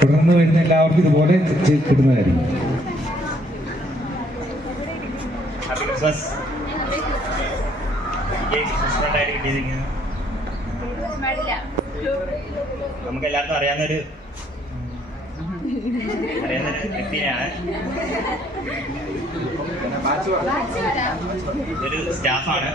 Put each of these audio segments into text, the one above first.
തുടർന്ന് വരുന്ന എല്ലാവർക്കും ഇതുപോലെ കിട്ടുന്നതായിരിക്കും നമുക്ക് എല്ലാവർക്കും അറിയാവുന്നൊരു അറിയാവുന്നൊരു വ്യക്തിയാണ്. ഒരു സ്റ്റാഫാണ്.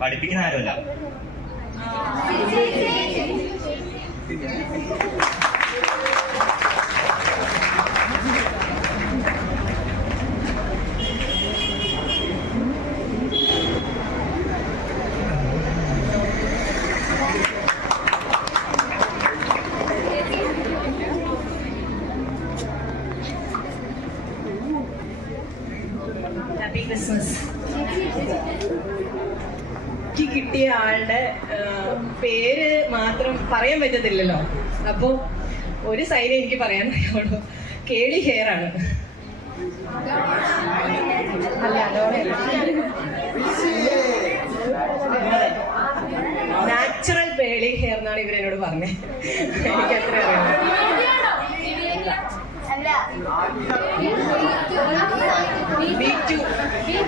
പഠിപ്പിക്കുന്ന ആരുമല്ല. Happy ക്രിസ്മസ് എനിക്ക് കിട്ടിയ ആളുടെ പേര് മാത്രം പറയാൻ പറ്റത്തില്ലല്ലോ. അപ്പോ ഒരു സൈഡ് എനിക്ക് പറയാൻ അറിയുള്ളൂ. കേളി ഹെയർ ആണ്. നാച്ചുറൽ പേളി ഹെയർ എന്നാണ് ഇവരെന്നോട് പറഞ്ഞത് എനിക്ക് അത്ര അറിയാം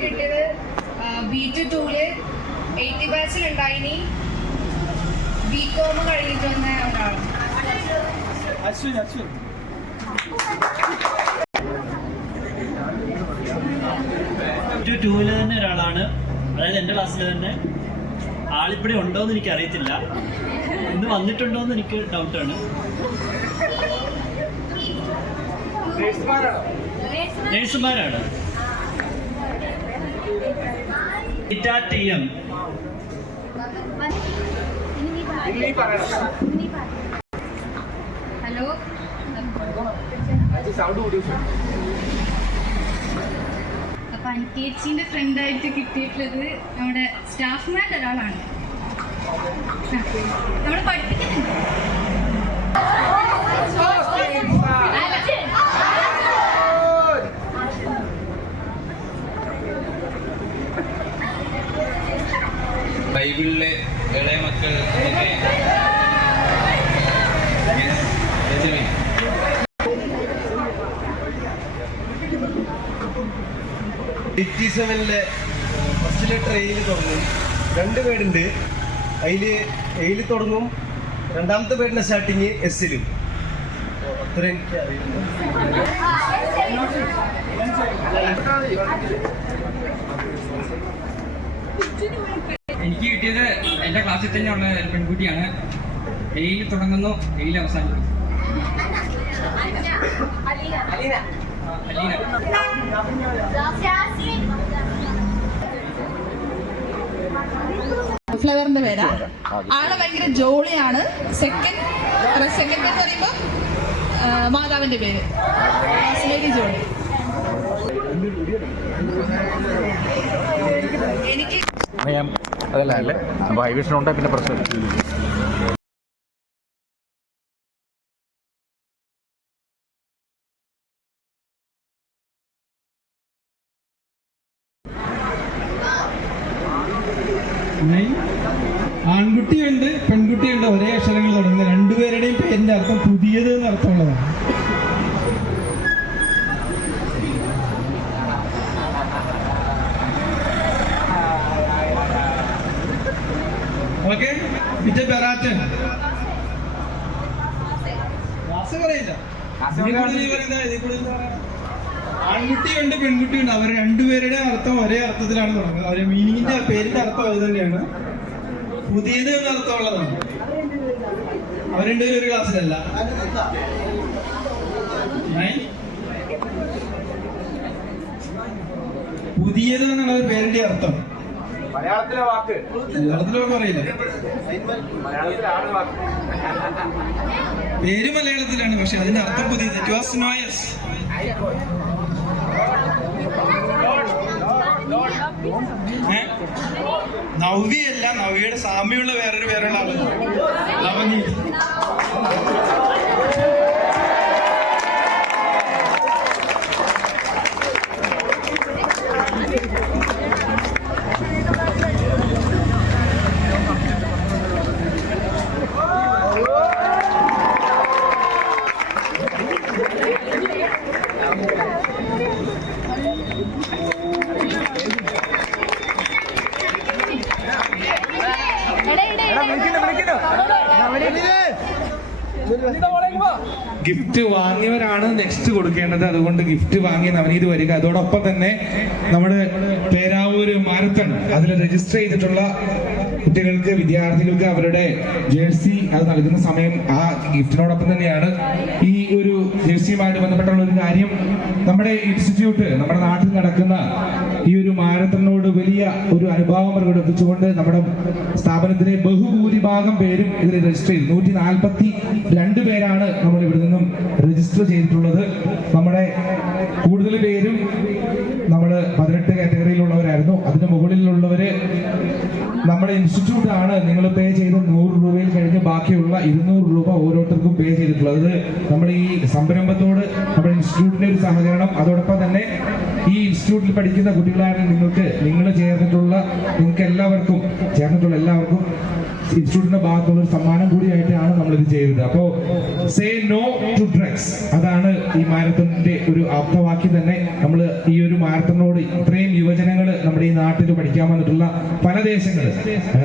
കിട്ടിയത് ബി ടു ടൂൽ എയ്റ്റി ബാച്ചിൽ ഉണ്ടായിനി ബി കോം കഴിഞ്ഞിട്ട് വന്ന ഒരാളാണ്. ടു ടൂവിൽ തന്നെ ഒരാളാണ്. അതായത് എന്റെ ക്ലാസ്സിൽ തന്നെ ആളിപ്പിടി ഉണ്ടോയെന്ന് എനിക്ക് അറിയത്തില്ല ഇന്ന് വന്നിട്ടുണ്ടോ എന്ന് എനിക്ക് ഡൗട്ടാണ് നേഴ്സുമാരാണ് എം ഹലോ അപ്പൊ അനിക്കേച്ചിന്റെ ഫ്രണ്ടായിട്ട് കിട്ടിയിട്ടുള്ളത് നമ്മുടെ സ്റ്റാഫ്മാരുടെ ഒരാളാണ്. നമ്മൾ പഠിപ്പിക്കുന്നുണ്ട്. എയ്റ്റി സെവനിലെ ഫസ്റ്റിലെ ട്രെയിൽ എയിൽ തുടങ്ങും. രണ്ട് പേരുണ്ട്. അതിൽ എയിൽ തുടങ്ങും. രണ്ടാമത്തെ പേരിന്റെ സ്റ്റാർട്ടിങ് എസ്സിലും അത്ര എനിക്ക് അറിയുന്നു എനിക്ക് കിട്ടിയത് എന്റെ ക്ലാസ്സിൽ തന്നെയുള്ള ഒരു പെൺകുട്ടിയാണ്. എയിൽ തുടങ്ങുന്നു എയിൽ അവസാനിക്കുന്നു. അലീന. അലീന. ഫ്ലവറിന്റെ പേരാ. ആൾ ഭയങ്കര ജോളിയാണ്. സെക്കൻഡ് സെക്കൻഡ് എന്ന് പറയുമ്പോ മാതാവിന്റെ പേര്. ജോളി. എനിക്ക് അതല്ല അല്ലേ? അപ്പോൾ ഹൈ വിഷൻ പിന്നെ പ്രശ്നം ആൺകുട്ടിയുണ്ട് പെൺകുട്ടിയുണ്ട് ഒരേ അക്ഷരങ്ങൾ തുടങ്ങുന്ന രണ്ടുപേരുടെയും പേരിന്റെ അർത്ഥം പുതിയത് എന്ന് അർത്ഥമുള്ളതാണ് ഓക്കെ വിജയ് ബെറാറ്റൻ? ആൺകുട്ടിയുണ്ട് പെൺകുട്ടിയുണ്ട്. അവർ രണ്ടുപേരുടെ അർത്ഥം ഒരേ അർത്ഥത്തിലാണ് തുടങ്ങുന്നത്. അവരുടെ മീനിങ്ങിന്റെ പേരിന്റെ അർത്ഥം അത് തന്നെയാണ്. പുതിയത് എന്ന അർത്ഥമുള്ളതാണ് അവർ രണ്ടുപേരും ഒരു ക്ലാസ്സിലല്ല. പുതിയത് എന്നുള്ള ഒരു പേരിന്റെ അർത്ഥം. മലയാളത്തിലെ മലയാളത്തിലൊക്കെ അറിയില്ല. പേര് മലയാളത്തിലാണ് പക്ഷെ അതിന്റെ അർത്ഥം പുതിയത്. ഇറ്റ് വാസ് നോയസ് നവ്യല്ല നവ്യയുടെ സാമ്യമുള്ള വേറൊരു പേരുള്ള ആൾ. നവനീത് ഗിഫ്റ്റ് വാങ്ങിയവരാണ് നെക്സ്റ്റ് കൊടുക്കേണ്ടത്. അതുകൊണ്ട് ഗിഫ്റ്റ് വാങ്ങി നവനീത് വരിക. അതോടൊപ്പം തന്നെ നമ്മുടെ പേരാവൂര് മാരത്തൺ അതിൽ രജിസ്റ്റർ ചെയ്തിട്ടുള്ള കുട്ടികൾക്ക് വിദ്യാർത്ഥികൾക്ക് അവരുടെ ജേഴ്സി അത് നൽകുന്ന സമയം ആ ഗിഫ്റ്റിനോടൊപ്പം തന്നെയാണ്. ഈ ഒരു ജേഴ്സിയുമായിട്ട് ബന്ധപ്പെട്ടുള്ള ഒരു കാര്യം നമ്മുടെ ഇൻസ്റ്റിറ്റ്യൂട്ട് നമ്മുടെ നാട്ടിൽ നടക്കുന്ന ഈ ഒരു മാരത്തണിനോട് വലിയ ഒരു അനുഭാവം പ്രകടിപ്പിച്ചുകൊണ്ട് നമ്മുടെ സ്ഥാപനത്തിലെ ബഹുഭൂരിഭാഗം പേരും ഇതിൽ രജിസ്റ്റർ ചെയ്തു. നൂറ്റി നാൽപ്പത്തി രണ്ട് പേരാണ് നമ്മൾ ഇവിടെ നിന്നും രജിസ്റ്റർ ചെയ്തിട്ടുള്ളത്. നമ്മുടെ കൂടുതൽ പേരും നമ്മൾ പതിനെട്ട് കാറ്റഗറിയിലുള്ളവരായിരുന്നു അതിന് മുകളിലുള്ളവര് നമ്മുടെ ഇൻസ്റ്റിറ്റ്യൂട്ടാണ് നിങ്ങൾ പേ ചെയ്ത നൂറ് രൂപയിൽ കഴിഞ്ഞ് ബാക്കിയുള്ള ഇരുന്നൂറ് രൂപ ഓരോരുത്തർക്കും പേ ചെയ്തിട്ടുള്ളത്. അത് നമ്മുടെ ഈ സംരംഭത്തോട് നമ്മുടെ ഇൻസ്റ്റിറ്റ്യൂട്ടിന്റെ ഒരു സഹകരണം അതോടൊപ്പം തന്നെ ഈ ഇൻസ്റ്റിറ്റ്യൂട്ടിൽ പഠിക്കുന്ന കുട്ടികളാണ് നിങ്ങൾക്ക് നിങ്ങൾ ചേർന്നിട്ടുള്ള നിങ്ങൾക്ക് എല്ലാവർക്കും ചേർന്നിട്ടുള്ള എല്ലാവർക്കും ഇൻസ്റ്റിറ്റ്യൂട്ടിന്റെ ഭാഗത്തുള്ള ഒരു സമ്മാനം കൂടിയായിട്ടാണ് നമ്മൾ ഇത് ചെയ്തത്. അപ്പോ സേ നോ ടു ഡ്രഗ്സ് അതാണ് ഈ മാരത്തണിന്റെ ഒരു ആപ്തവാക്യം തന്നെ. നമ്മൾ ഈ ഒരു മാരത്തണിനോട് ഇത്രയും യുവജനങ്ങൾ നമ്മുടെ ഈ നാട്ടിൽ പഠിക്കാൻ വന്നിട്ടുള്ള പല ദേശങ്ങൾ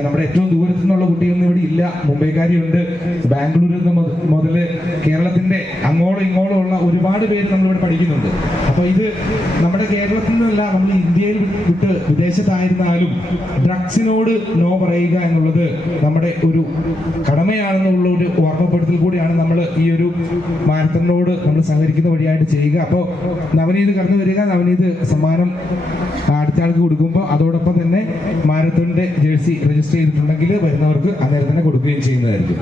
നമ്മുടെ ഏറ്റവും ദൂരത്തു നിന്നുള്ള കുട്ടികളൊന്നും ഇവിടെ ഇല്ല. മുംബൈക്കാരിയുണ്ട്. ബാംഗ്ലൂരിൽ നിന്ന് മുത- മുതൽ കേരളത്തിന്റെ അങ്ങോളം ഇങ്ങോളം ഉള്ള ഒരുപാട് പേര് നമ്മളിവിടെ പഠിക്കുന്നുണ്ട്. അപ്പോൾ ഇത് നമ്മുടെ കേരളത്തിൽ നിന്നല്ല നമ്മൾ ഇന്ത്യയിൽ വിട്ട് വിദേശത്തായിരുന്നാലും ഡ്രഗ്സിനോട് നോ പറയുക എന്നുള്ളത് നമ്മുടെ ഒരു കടമയാണെന്നുള്ള ഒരു ഓർമ്മപ്പെടുത്തൽ കൂടിയാണ് നമ്മൾ ഈ ഒരു മാരത്തണിനോട് നമ്മൾ സഹകരിക്കുന്ന വഴിയായിട്ട് ചെയ്യുക. അപ്പോൾ നവനീത് കടന്നു വരിക നവനീത് സമ്മാനം അടുത്ത ആൾക്ക് കൊടുക്കുമ്പോൾ അതോടൊപ്പം തന്നെ മാരത്തോണിന്റെ ജേഴ്സി രജിസ്റ്റർ ചെയ്തിട്ടുണ്ടെങ്കിൽ വരുന്നവർക്ക് അന്നേരം തന്നെ കൊടുക്കുകയും ചെയ്യുന്നതായിരിക്കും.